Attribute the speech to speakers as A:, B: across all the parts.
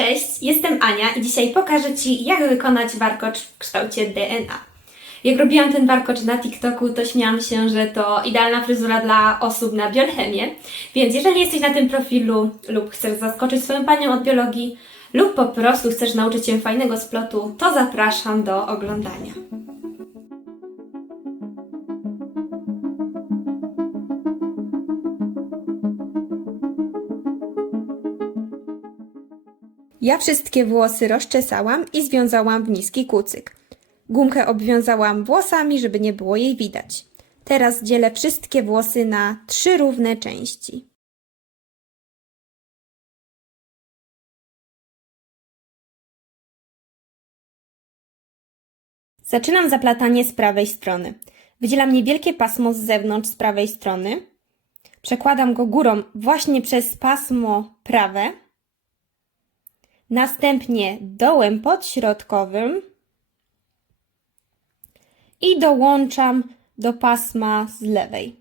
A: Cześć, jestem Ania i dzisiaj pokażę Ci, jak wykonać warkocz w kształcie DNA. Jak robiłam ten warkocz na TikToku, to śmiałam się, że to idealna fryzura dla osób na biochemię. Więc jeżeli jesteś na tym profilu lub chcesz zaskoczyć swoją panią od biologii lub po prostu chcesz nauczyć się fajnego splotu, to zapraszam do oglądania. Ja wszystkie włosy rozczesałam i związałam w niski kucyk. Gumkę obwiązałam włosami, żeby nie było jej widać. Teraz dzielę wszystkie włosy na trzy równe części. Zaczynam zaplatanie z prawej strony. Wydzielam niewielkie pasmo z zewnątrz z prawej strony. Przekładam go górą właśnie przez pasmo prawe. Następnie dołem podśrodkowym i dołączam do pasma z lewej.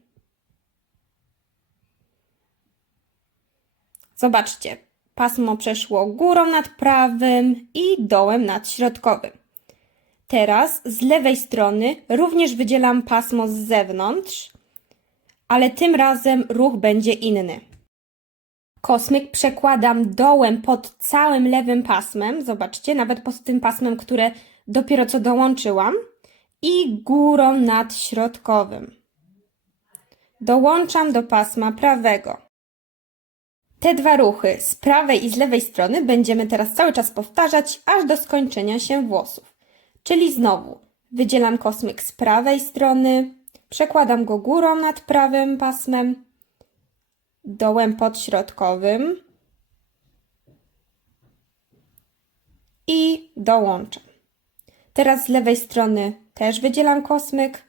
A: Zobaczcie, pasmo przeszło górą nad prawym i dołem nad środkowym. Teraz z lewej strony również wydzielam pasmo z zewnątrz, ale tym razem ruch będzie inny. Kosmyk przekładam dołem pod całym lewym pasmem, zobaczcie, nawet pod tym pasmem, które dopiero co dołączyłam, i górą nad środkowym. Dołączam do pasma prawego. Te dwa ruchy z prawej i z lewej strony będziemy teraz cały czas powtarzać, aż do skończenia się włosów. Czyli znowu wydzielam kosmyk z prawej strony, przekładam go górą nad prawym pasmem, dołem podśrodkowym i dołączam. Teraz z lewej strony też wydzielam kosmyk.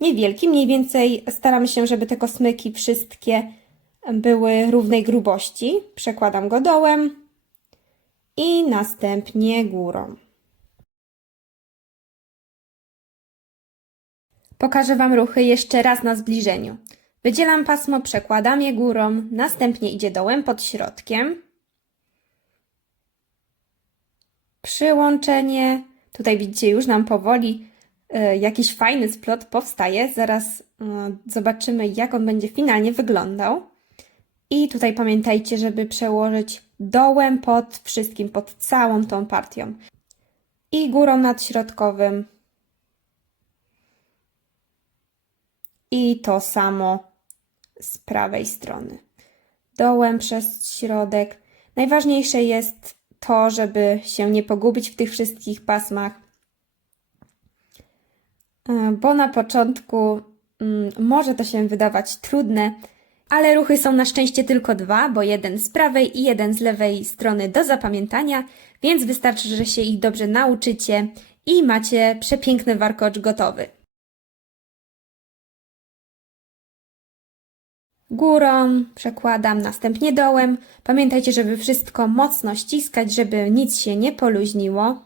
A: Niewielki, mniej więcej staramy się, żeby te kosmyki wszystkie były równej grubości. Przekładam go dołem i następnie górą. Pokażę Wam ruchy jeszcze raz na zbliżeniu. Wydzielam pasmo, przekładam je górą, następnie idzie dołem pod środkiem. Przyłączenie. Tutaj widzicie, już nam powoli y, jakiś fajny splot powstaje. Zaraz y, zobaczymy, jak on będzie finalnie wyglądał. I tutaj pamiętajcie, żeby przełożyć dołem pod wszystkim, pod całą tą partią. I górą nad środkowym. I to samo z prawej strony. Dołem przez środek. Najważniejsze jest to, żeby się nie pogubić w tych wszystkich pasmach, e, bo na początku mm, może to się wydawać trudne, ale ruchy są na szczęście tylko dwa, bo jeden z prawej i jeden z lewej strony do zapamiętania, więc wystarczy, że się ich dobrze nauczycie i macie przepiękny warkocz gotowy. Górą przekładam, następnie dołem. Pamiętajcie, żeby wszystko mocno ściskać, żeby nic się nie poluźniło.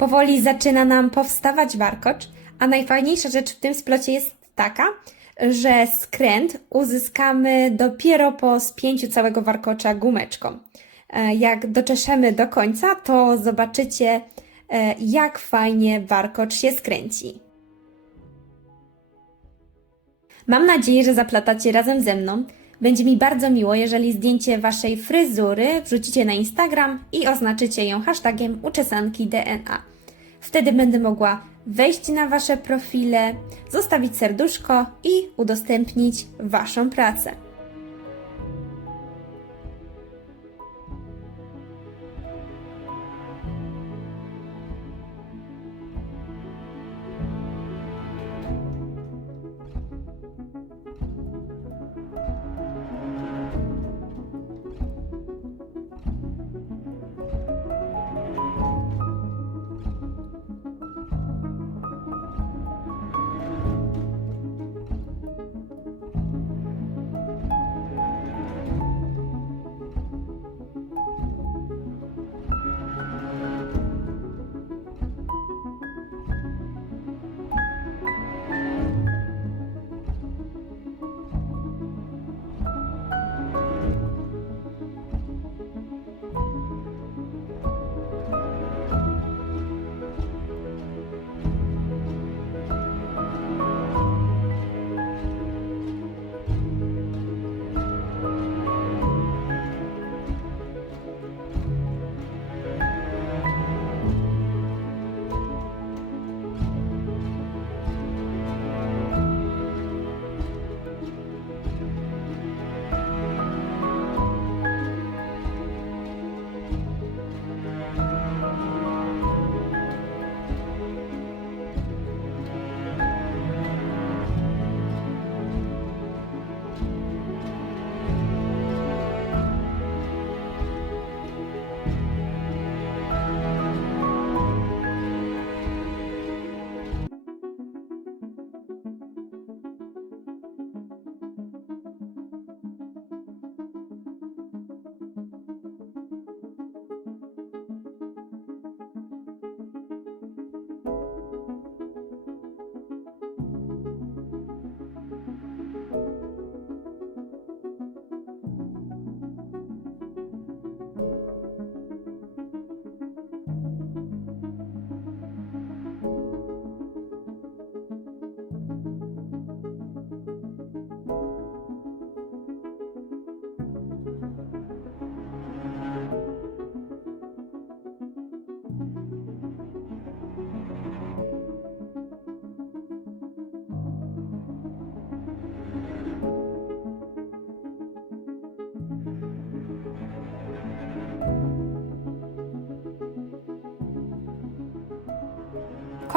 A: Powoli zaczyna nam powstawać warkocz, a najfajniejsza rzecz w tym splocie jest taka, że skręt uzyskamy dopiero po spięciu całego warkocza gumeczką. E, Jak doczeszemy do końca, to zobaczycie, e, jak fajnie warkocz się skręci. Mam nadzieję, że zaplatacie razem ze mną. Będzie mi bardzo miło, jeżeli zdjęcie Waszej fryzury wrzucicie na Instagram i oznaczycie ją hashtagiem uczesanki DNA. Wtedy będę mogła wejść na Wasze profile, zostawić serduszko i udostępnić Waszą pracę.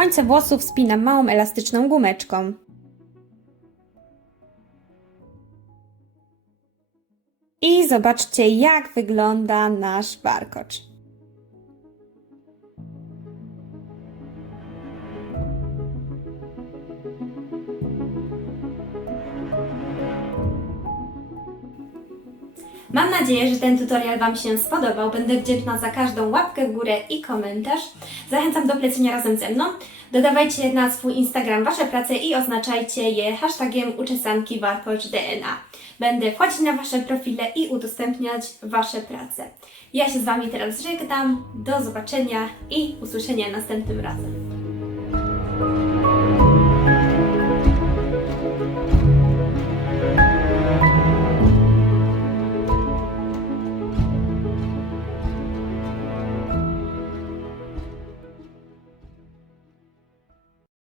A: Końce włosów spinam małą elastyczną gumeczką. I zobaczcie, jak wygląda nasz warkocz. Mam nadzieję, że ten tutorial Wam się spodobał. Będę wdzięczna za każdą łapkę w górę i komentarz. Zachęcam do plecenia razem ze mną. Dodawajcie na swój Instagram Wasze prace i oznaczajcie je hashtagiem uczesanki warkocz DNA. Będę wchodzić na Wasze profile i udostępniać Wasze prace. Ja się z Wami teraz żegnam. Do zobaczenia i usłyszenia następnym razem.